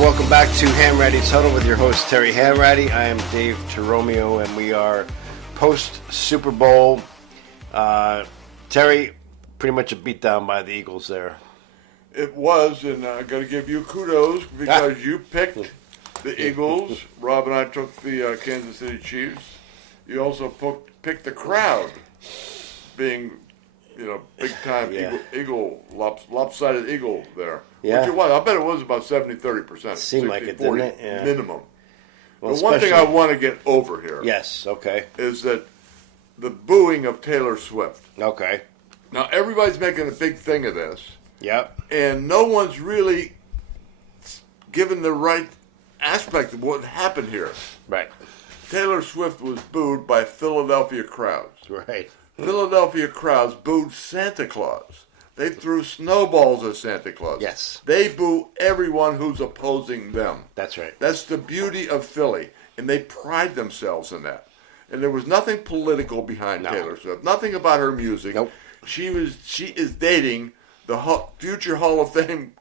welcome back to Hanratty'S Huddle with your host, Terry Hanratty. I am Dave Teromeo, and we are post-Super Bowl. Terry, pretty much a beatdown by the Eagles there. It was, and I got to give you kudos because you picked the Eagles. Rob and I took the Kansas City Chiefs. You also picked the crowd being, big time eagle lopsided eagle there. Yeah. Which it was. I bet it was about 70-30%. Seemed like it, didn't it? Yeah. Minimum. Well, the one thing I want to get over here is that the booing of Taylor Swift. Okay. Now, everybody's making a big thing of this. Yep. And no one's really given the right aspect of what happened here. Right. Taylor Swift was booed by Philadelphia crowds. Right. Philadelphia crowds booed Santa Claus. They threw snowballs at Santa Claus. Yes. They boo everyone who's opposing them. That's right. That's the beauty of Philly, and they pride themselves in that. And there was nothing political behind Taylor Swift. Nothing about her music. Nope. She is dating the future Hall of Fame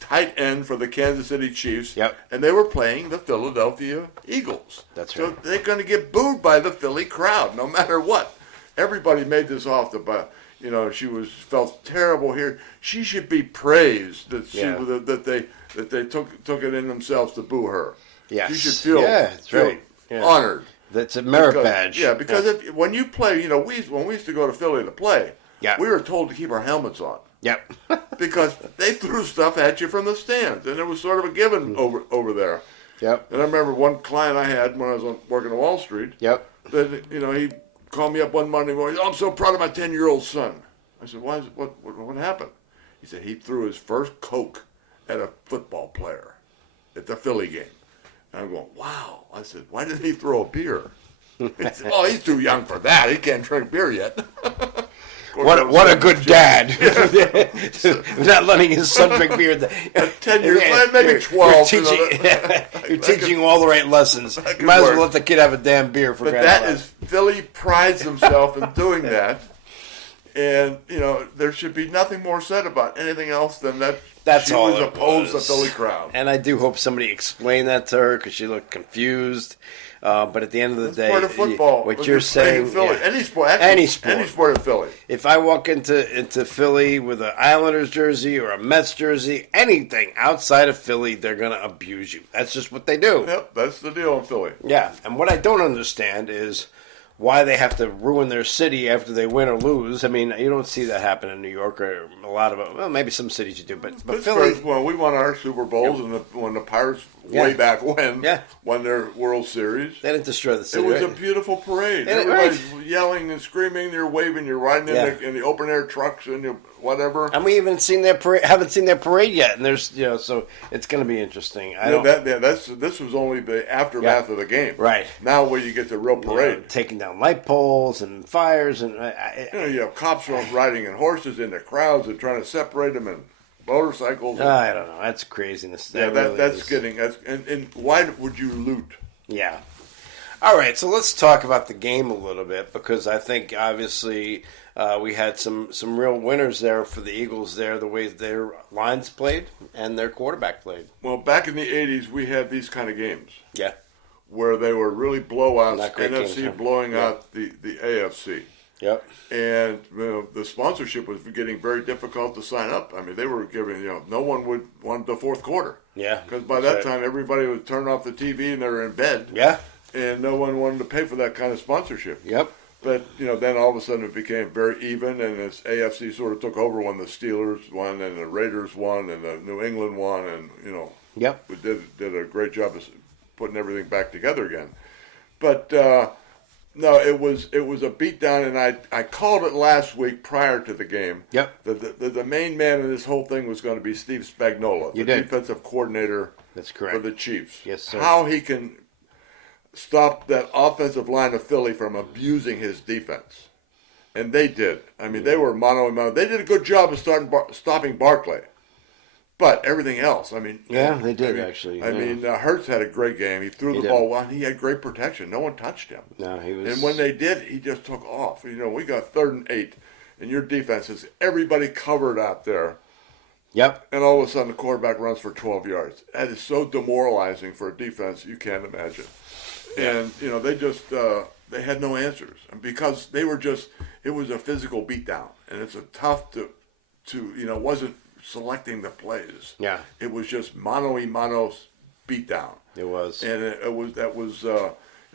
tight end for the Kansas City Chiefs. Yep. And they were playing the Philadelphia Eagles. That's right. So they're going to get booed by the Philly crowd, no matter what. Everybody made this off the bat. She felt terrible here. She should be praised that that they took it in themselves to boo her. Yes. She should feel honored. That's a merit badge. Yeah, because when you play, when we used to go to Philly to play, we were told to keep our helmets on. Yep. Because they threw stuff at you from the stands, and it was sort of a given over there. Yep. And I remember one client I had when I was working on Wall Street. Yep. That he called me up one Monday morning. "Oh, I'm so proud of my 10-year-old son." I said, "Why? What happened?" He said he threw his first Coke at a football player at the Philly game. And I'm going, "Wow!" I said, "Why didn't he throw a beer?" He said, "Oh, he's too young for that. He can't drink beer yet." What a good dad. Not letting his son drink beer. 10 years, maybe 12. You're teaching all the right lessons. You might as well let the kid have a damn beer for that is, Philly prides himself in doing that. And, there should be nothing more said about anything else than that. That's she all was opposed to the Philly crowd. And I do hope somebody explained that to her because she looked confused. But at the end of the day, part of football. What you're saying, Philly. Any sport in Philly. If I walk into Philly with an Islanders jersey or a Mets jersey, anything outside of Philly, they're going to abuse you. That's just what they do. Yep, that's the deal in Philly. Yeah, and what I don't understand is why they have to ruin their city after they win or lose. I mean, you don't see that happen in New York or a lot of it. Well, maybe some cities you do, but Philly. Well, we won our Super Bowls, and when the Pirates way back when won their World Series. They didn't destroy the city. It was a beautiful parade. Everybody's yelling and screaming. They're waving. You're riding in the open air trucks and whatever. And we haven't seen their parade yet. And there's so it's going to be interesting. This was only the aftermath of the game. Right now, where you get the real parade, taking down light poles and fires, and you have cops riding in horses in the crowds and trying to separate them and motorcycles. I don't know. That's craziness. And why would you loot? Yeah. All right, so let's talk about the game a little bit because I think obviously we had some real winners there for the Eagles there, the way their lines played and their quarterback played. Well, back in the 80s, we had these kind of games. Yeah. Where they were really blowouts, NFC games, blowing out the AFC. Yep. And the sponsorship was getting very difficult to sign up. I mean, they were giving, no one would want the fourth quarter. Yeah. Because by that time, everybody would turn off the TV and they were in bed. Yeah. And no one wanted to pay for that kind of sponsorship. Yep. But, then all of a sudden it became very even, and this AFC sort of took over when the Steelers won and the Raiders won and the New England won and, Yep. we did a great job of putting everything back together again. But, no, it was a beatdown, and I called it last week prior to the game. Yep. The main man in this whole thing was going to be Steve Spagnuolo, the defensive coordinator. That's correct. For the Chiefs. Yes, sir. How he can stop that offensive line of Philly from abusing his defense. And they did. I mean, they were mano a mano. They did a good job of stopping Barkley. But everything else, I mean... Yeah, they did, actually. I mean, Hurts had a great game. He threw the ball well. He had great protection. No one touched him. No, he was... And when they did, he just took off. We got 3rd and 8, and your defense is everybody covered out there. Yep. and all of a sudden the quarterback runs for 12 yards. That is so demoralizing for a defense you can't imagine. And they had no answers, and because they were it was a physical beatdown, and it's a tough to wasn't selecting the plays. Yeah. It was just mano beatdown. It was. And that was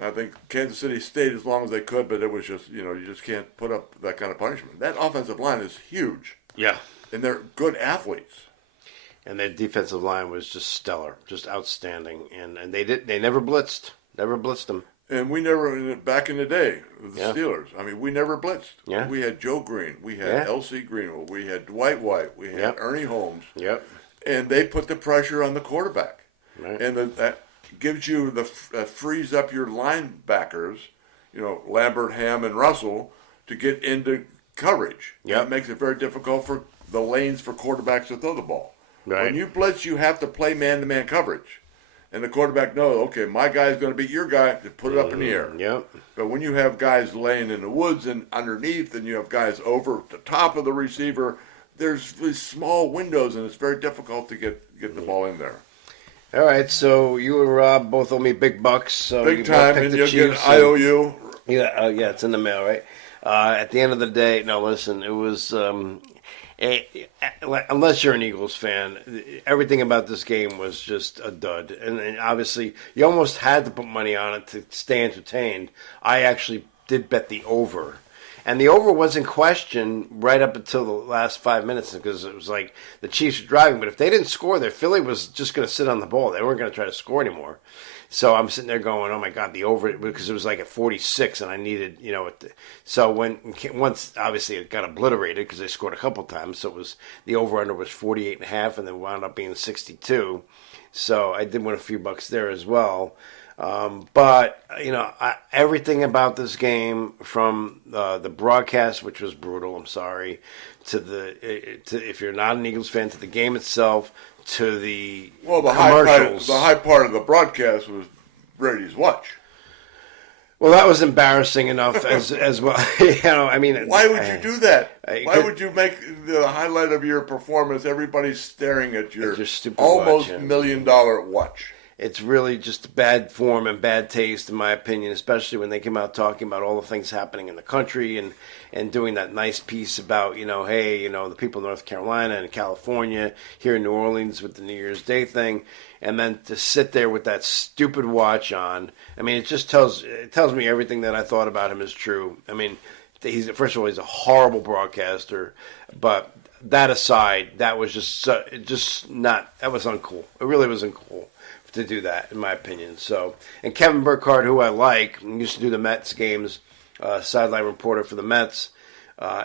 I think Kansas City stayed as long as they could, but it was just you just can't put up that kind of punishment. That offensive line is huge. Yeah. And they're good athletes. And their defensive line was just stellar, just outstanding, and they never blitzed, them. And we never, back in the day, the Steelers, I mean, we never blitzed. Yeah. We had Joe Green, we had L.C. Greenwood, we had Dwight White, we had Ernie Holmes. Yep. And they put the pressure on the quarterback. Right. And that gives you frees up your linebackers, Lambert, Ham, and Russell, to get into coverage. Yep. It makes it very difficult for the lanes for quarterbacks to throw the ball. Right. When you blitz, you have to play man-to-man coverage. And the quarterback knows, okay, my guy's going to beat your guy to put it up in the air. Yep. But when you have guys laying in the woods and underneath, and you have guys over the top of the receiver, there's these small windows, and it's very difficult to get the ball in there. All right, so you and Rob both owe me big bucks. So Big time, and you'll get an Chiefs IOU. Yeah, it's in the mail, right? At the end of the day, no, listen, it was. Unless you're an Eagles fan, everything about this game was just a dud. And obviously, you almost had to put money on it to stay entertained. I actually did bet the over. And the over was in question right up until the last 5 minutes because it was like the Chiefs were driving. But if they didn't score there, Philly was just going to sit on the ball. They weren't going to try to score anymore. So I'm sitting there going, oh, my God, the over, because it was like at 46, and I needed, so once, obviously, it got obliterated because they scored a couple times, so it was, the over-under was 48.5, and then wound up being 62. So I did win a few bucks there as well. But, everything about this game, from the broadcast, which was brutal, I'm sorry, to if you're not an Eagles fan, to the game itself, to the commercials. The high part of the broadcast was Brady's watch. Well, that was embarrassing enough as well. Why would you do that? Why would you make the highlight of your performance everybody staring at your almost $1 million watch? It's really just bad form and bad taste, in my opinion, especially when they came out talking about all the things happening in the country and doing that nice piece about, the people in North Carolina and California, here in New Orleans with the New Year's Day thing, and then to sit there with that stupid watch on. I mean, it just tells me everything that I thought about him is true. I mean, first of all, he's a horrible broadcaster, but that aside, that was that was uncool. It really was uncool to do that, in my opinion. So, and Kevin Burkhardt, who I like, used to do the Mets games, sideline reporter for the Mets.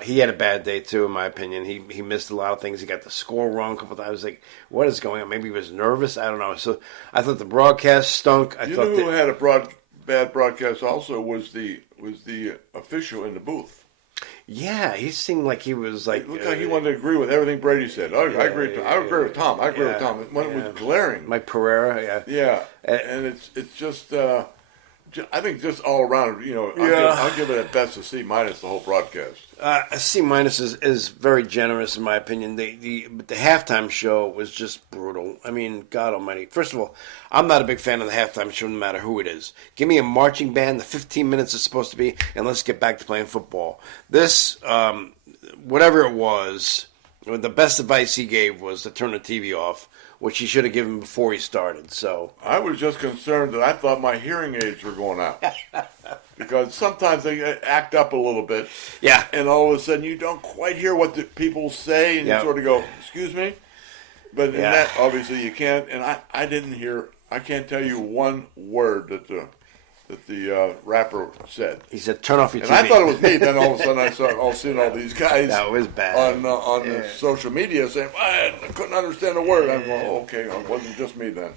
He had a bad day too, in my opinion. He missed a lot of things. He got the score wrong a couple times. I was like, what is going on? Maybe he was nervous. I don't know. So I thought the broadcast stunk. Who had a bad broadcast also was the official in the booth. Yeah, he seemed like he was like. It looked like he wanted to agree with everything Brady said. I agree with Tom. I agree with Tom. When it was glaring. Mike Pereira, yeah. And it's just, I think just all around, I'll give it at best a C minus the whole broadcast. A C minus is very generous in my opinion. The halftime show was just brutal. I mean, God Almighty. First of all, I'm not a big fan of the halftime show, no matter who it is. Give me a marching band, the 15 minutes it's supposed to be, and let's get back to playing football. This, whatever it was, the best advice he gave was to turn the TV off, which he should have given before he started. So I was just concerned that I thought my hearing aids were going out. Because sometimes they act up a little bit. Yeah. And all of a sudden you don't quite hear what the people say, and you sort of go, excuse me? But in that, obviously, you can't. And I didn't hear, I can't tell you one word that the rapper said. He said, turn off your TV. And I thought it was me. Then all of a sudden I saw seeing all these guys that was bad. on social media saying, I couldn't understand a word. I'm going, okay, it wasn't just me then.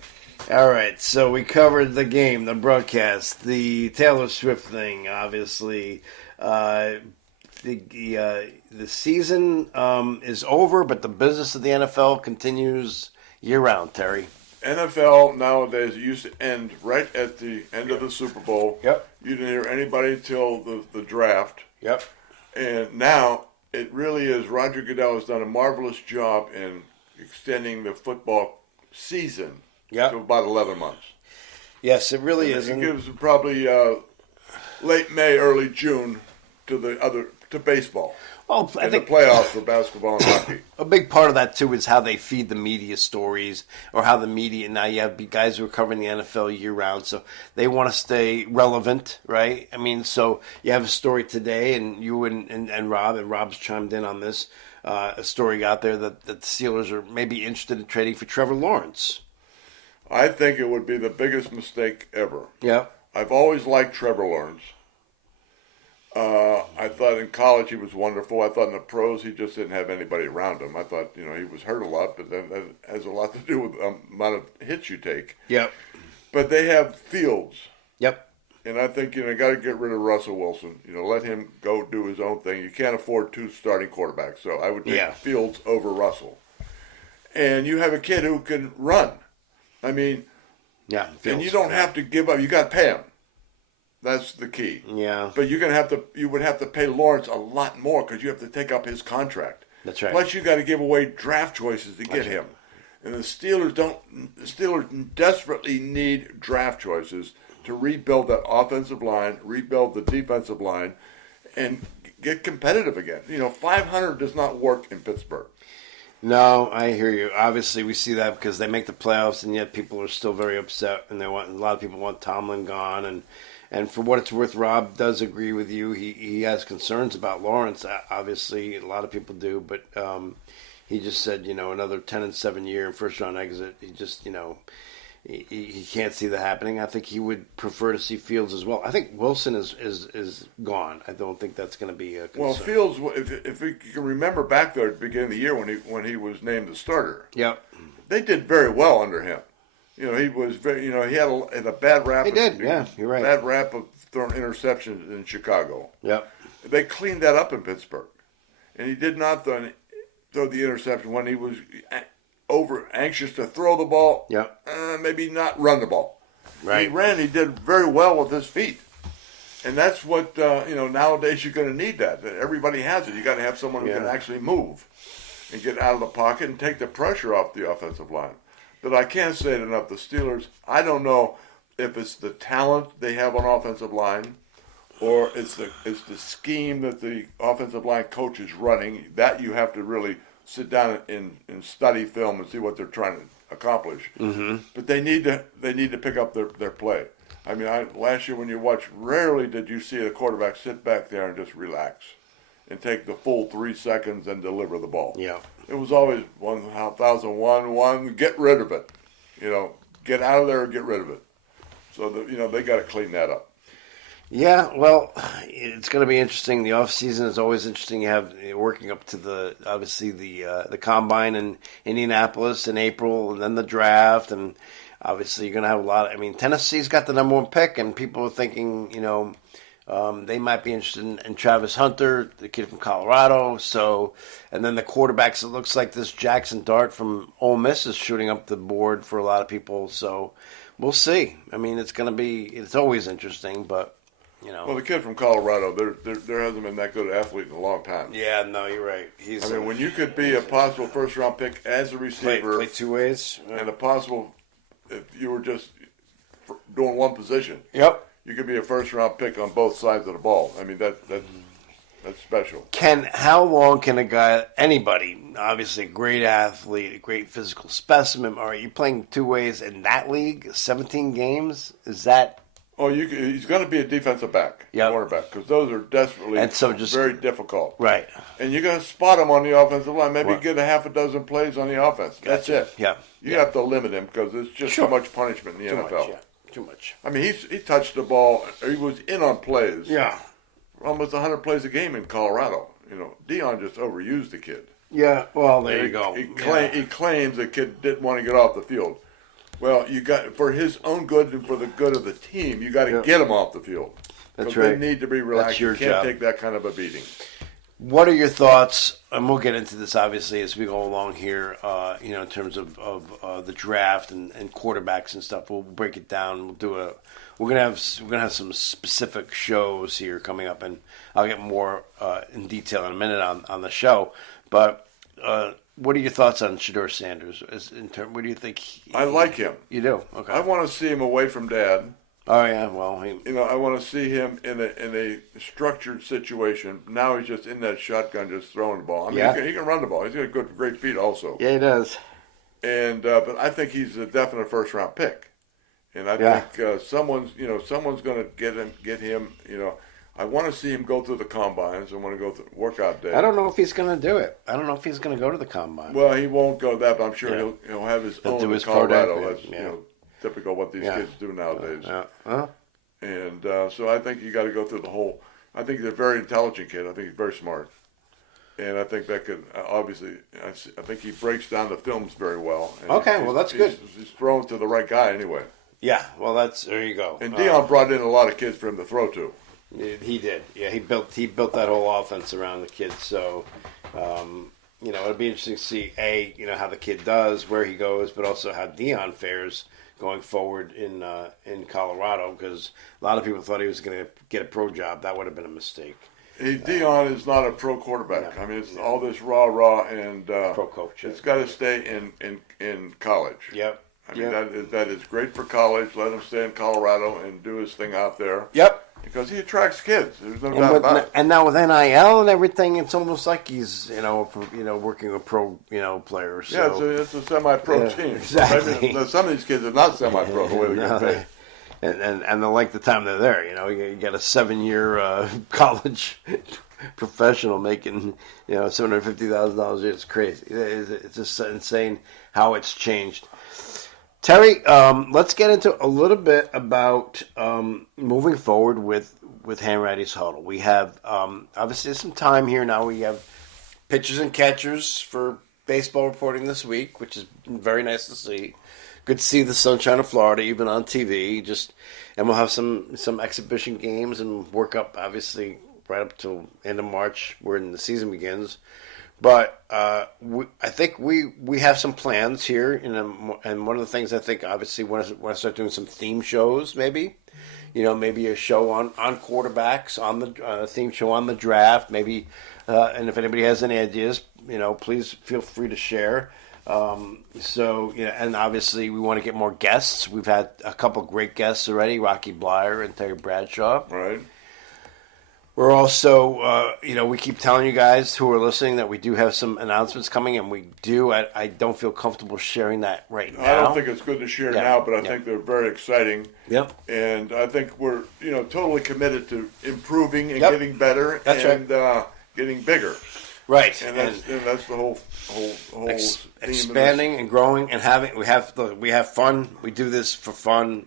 All right, so we covered the game, the broadcast, the Taylor Swift thing, obviously. The season is over, but the business of the NFL continues year-round, Terry. NFL nowadays used to end right at the end of the Super Bowl. Yep. You didn't hear anybody till the draft. Yep. And now it really is. Roger Goodell has done a marvelous job in extending the football season Yep. to about 11 months. Yes, it really And is. it gives probably late May, early June to baseball. Well, I and think the playoffs for basketball and hockey. a big part of that too is how they feed the media stories, or how the media. Now you have guys who are covering the NFL year round, so they want to stay relevant, right? I mean, so you have a story today, and you and Rob's chimed in on this. A story out there that the Steelers are maybe interested in trading for Trevor Lawrence. I think it would be the biggest mistake ever. Yeah. I've always liked Trevor Lawrence. I thought in college he was wonderful. I thought in the pros he just didn't have anybody around him. I thought, he was hurt a lot, but then that has a lot to do with the amount of hits you take. Yep. But they have Fields. Yep. And I think, you got to get rid of Russell Wilson. Let him go do his own thing. You can't afford two starting quarterbacks. So I would take Fields over Russell. And you have a kid who can run. I mean, yeah, and you don't have to give up. You got to pay him. That's the key. Yeah. But you would have to pay Lawrence a lot more because you have to take up his contract. That's right. Plus, you got to give away draft choices to get him. And the Steelers desperately need draft choices to rebuild that offensive line, rebuild the defensive line, and get competitive again. 500 does not work in Pittsburgh. No, I hear you. Obviously, we see that because they make the playoffs, and yet people are still very upset, and a lot of people want Tomlin gone. And for what it's worth, Rob does agree with you. He has concerns about Lawrence. Obviously, a lot of people do, but he just said, another 10-7 year first round exit. He just, he can't see that happening. I think he would prefer to see Fields as well. I think Wilson is gone. I don't think that's going to be a concern. Well, Fields, if you can remember back there at the beginning of the year when he was named the starter, yep, they did very well under him. He was very, he had a bad rap. He did, yeah, you're right. Bad rap of throwing interceptions in Chicago. Yep. They cleaned that up in Pittsburgh, and he did not throw the interception when he was anxious to throw the ball. Yep. Maybe not run the ball. Right. He did very well with his feet. And that's what, nowadays you're going to need that. Everybody has it. You got to have someone who can actually move and get out of the pocket and take the pressure off the offensive line. But I can't say it enough. The Steelers, I don't know if it's the talent they have on offensive line or it's the scheme that the offensive line coach is running. That you have to really sit down and study film and see what they're trying to accomplish. Mm-hmm. But they need to pick up their play. I mean, last year when you watched, rarely did you see a quarterback sit back there and just relax and take the full 3 seconds and deliver the ball. Yeah. It was always 1,001, get rid of it. Get out of there and get rid of it. So, they got to clean that up. Yeah, well, it's going to be interesting. The off season is always interesting. You have working up to the combine in Indianapolis in April, and then the draft, and obviously you're going to have a lot. Tennessee's got the number 1 pick, and people are thinking, they might be interested in Travis Hunter, the kid from Colorado. So, and then the quarterbacks. It looks like this Jackson Dart from Ole Miss is shooting up the board for a lot of people. So, we'll see. It's always interesting, but. Well, the kid from Colorado, there hasn't been that good an athlete in a long time. Yeah, no, you're right. When you could be a possible first-round pick as a receiver, play 2 ways, and a possible, if you were just doing one position, yep, you could be a first-round pick on both sides of the ball. That's special. How long can a guy, anybody, obviously a great athlete, a great physical specimen, are you playing 2 ways in that league? 17 games? Is that? Oh, he's going to be a defensive back, yep, cornerback, because those are desperately very difficult. Right. And you're going to spot him on the offensive line. Maybe get a half a dozen plays on the offense. Gotcha. That's it. Yeah. You have to limit him because it's just too much punishment in the NFL. Much, yeah. Too much. He touched the ball. He was in on plays. Yeah. Almost 100 plays a game in Colorado. Dion just overused the kid. Yeah. Well, there you go. He claims the kid didn't want to get off the field. Well, you got, for his own good and for the good of the team, you got to get him off the field. That's right. They need to be relaxed. That's your you can't job. take that kind of a beating. What are your thoughts? And we'll get into this obviously as we go along here. In terms of the draft and quarterbacks and stuff. We'll break it down. We're gonna have some specific shows here coming up, and I'll get more in detail in a minute on the show. But what are your thoughts on Shedeur Sanders? What do you think? I like him. You do? Okay. I want to see him away from Dad. Oh yeah, well, I want to see him in a structured situation. Now he's just in that shotgun, just throwing the ball. I mean, he can run the ball. He's got great feet also. Yeah, he does. And but I think he's a definite first round pick. And I think someone's going to get him. I want to see him go through the combines. I want to go through workout day. I don't know if he's going to do it. I don't know if he's going to go to the combine. Well, he won't go that, but I'm sure he'll have his own in Colorado. That's typical what these kids do nowadays. And so I think you got to go through the whole. I think he's a very intelligent kid. I think he's very smart. And I think that could obviously. I think he breaks down the films very well. And that's good. He's thrown to the right guy anyway. Yeah, well, there you go. And Dion brought in a lot of kids for him to throw to. He did. Yeah, he built that whole offense around the kid. So, it'll be interesting to see how the kid does, where he goes, but also how Dion fares going forward in Colorado, because a lot of people thought he was going to get a pro job. That would have been a mistake. Dion is not a pro quarterback. No, I mean, it's all this rah and pro coach. It's got to stay in college. Yep. I mean, that is great for college. Let him stay in Colorado and do his thing out there. Yep. Because he attracts kids. There's no doubt about it. And now with NIL and everything, it's almost like he's working with pro players. So. Yeah, it's a semi-pro team. Exactly. Maybe some of these kids are not semi-pro the way they get paid. And the length of time they're there, you got a 7-year college professional making $750,000 a year. It's crazy. It's just insane how it's changed. Terry, let's get into a little bit about moving forward with Hanratty'S Huddle. We have obviously some time here now. We have pitchers and catchers for baseball reporting this week, which is very nice to see. Good to see the sunshine of Florida, even on TV. And we'll have some exhibition games and work up, obviously, right up till end of March, when the season begins. But I think we have some plans here, and one of the things I think, obviously, want to start doing some theme shows, maybe. Maybe a show on quarterbacks, on the theme show on the draft, maybe. And if anybody has any ideas, please feel free to share. And obviously we want to get more guests. We've had a couple great guests already, Rocky Blyer and Terry Bradshaw. Right. We're also, we keep telling you guys who are listening that we do have some announcements coming, and we do. I don't feel comfortable sharing that right now. I don't think it's good to share now, but I think they're very exciting. Yep. And I think we're, totally committed to improving and getting better. That's right. Getting bigger. Right. And that's the whole expanding and growing and we have fun. We do this for fun.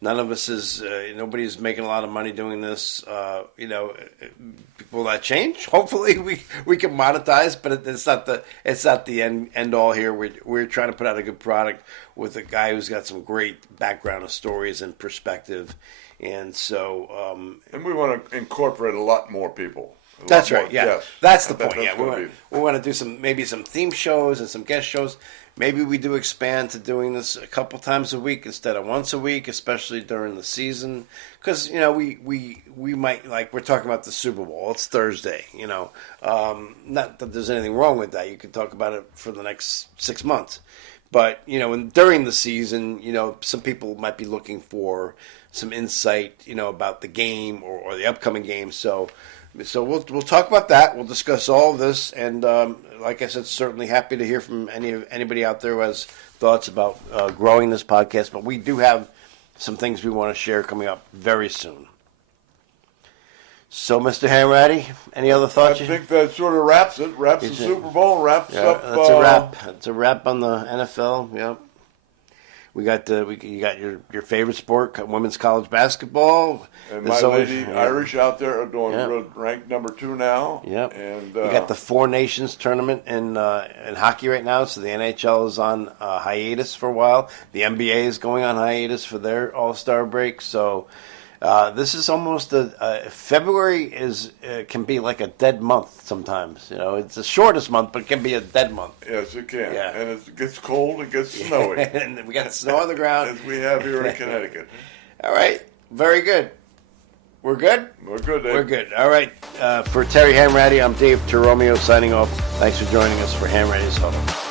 None of us is nobody's making a lot of money doing this. Will that change? Hopefully we can monetize, but it's not the end all here. We're trying to put out a good product with a guy who's got some great background of stories and perspective, and so and we want to incorporate a lot more people. That's right. Yeah, yes. That's the point. We want to do maybe some theme shows and some guest shows. Maybe we do expand to doing this a couple times a week instead of once a week, especially during the season. Because we might, like, we're talking about the Super Bowl. It's Thursday. Not that there's anything wrong with that. You could talk about it for the next 6 months. But during the season, some people might be looking for some insight, about the game or the upcoming game. So we'll talk about that. We'll discuss all of this, and like I said, certainly happy to hear from anybody out there who has thoughts about growing this podcast. But we do have some things we want to share coming up very soon. So, Mr. Hanratty, any other thoughts? I think that sort of wraps it. Wraps the Super Bowl. Wraps up. That's a wrap. That's a wrap on the NFL. Yep. We got you got your favorite sport, women's college basketball. And my lady Irish out there are doing ranked number 2 now. Yep. And we got the Four Nations tournament in hockey right now. So the NHL is on hiatus for a while. The NBA is going on hiatus for their All-Star break. So this is almost February can be like a dead month sometimes. It's the shortest month, but it can be a dead month. Yes, it can. Yeah. And it gets cold, it gets snowy. And we got snow on the ground. As we have here in Connecticut. All right. Very good. We're good? We're good, Dave. We're good. All right. For Terry Hanratty, I'm Dave Terromeo signing off. Thanks for joining us for Hanratty'S Huddle.